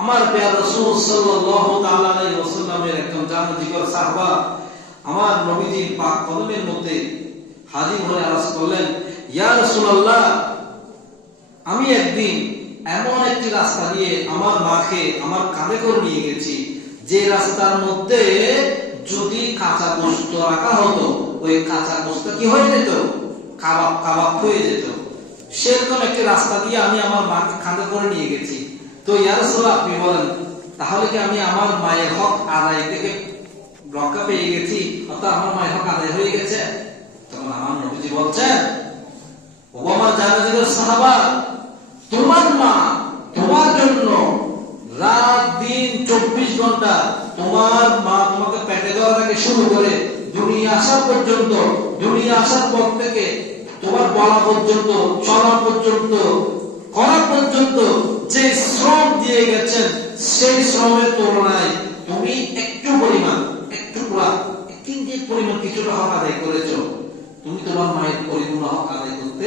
আমার প্রিয় রাসূল সাল্লাল্লাহু তাআলা আলাইহি ওয়াসাল্লামের একজন জান্নাতীয় সাহাবা আমার নবীজির পাক কদমের মধ্যে হাজির হয়ে আরজ করলেন, ইয়া রাসূলুল্লাহ, আমি একদিন এমন একটি রাস্তা দিয়ে আমার মাকে আমার কাঁধে করে নিয়ে গেছি, যে রাস্তার মধ্যে যদি কাঁচা গোশত রাখা হতো, ওই কাঁচা গোশত কি হয়ে যেত? কাবাব কাবাব হয়ে যেত। সেরকম একটি রাস্তা দিয়ে আমি আমার মাকে কাঁধে করে নিয়ে গেছি। তো ইয়া রাসূলুল্লাহ, আপনি বলেন, তাহলে কি আমি আমার মায়ের হক আদায় থেকে রক্ষা পেয়ে গেছি, অর্থাৎ আমার মায়ের হক আদায় হয়ে গেছে? তখন আমার নবীজি বলছেন, ও আমার জান্নাতীয় সাহাবা, তোমার মা তোমার জন্য রাত দিন 24 ঘন্টা, তোমার মা তোমাকে পেটে দেওয়া থেকে শুরু করে দুনিয়া আসার পর্যন্ত, দুনিয়া আসার পর থেকে তোমার বলা পর্যন্ত, চলা পর্যন্ত, করা পর্যন্ত যে শ্রম দিয়ে গেছেন, সেই শ্রমের তুলনায় তুমি একটু পরিমাণ, একটু কিঞ্চিত পরিমাণ কিছুটা হক আদায় করেছো। তুমি তোমার মায়ের পরিপূর্ণ হক আদায় করতে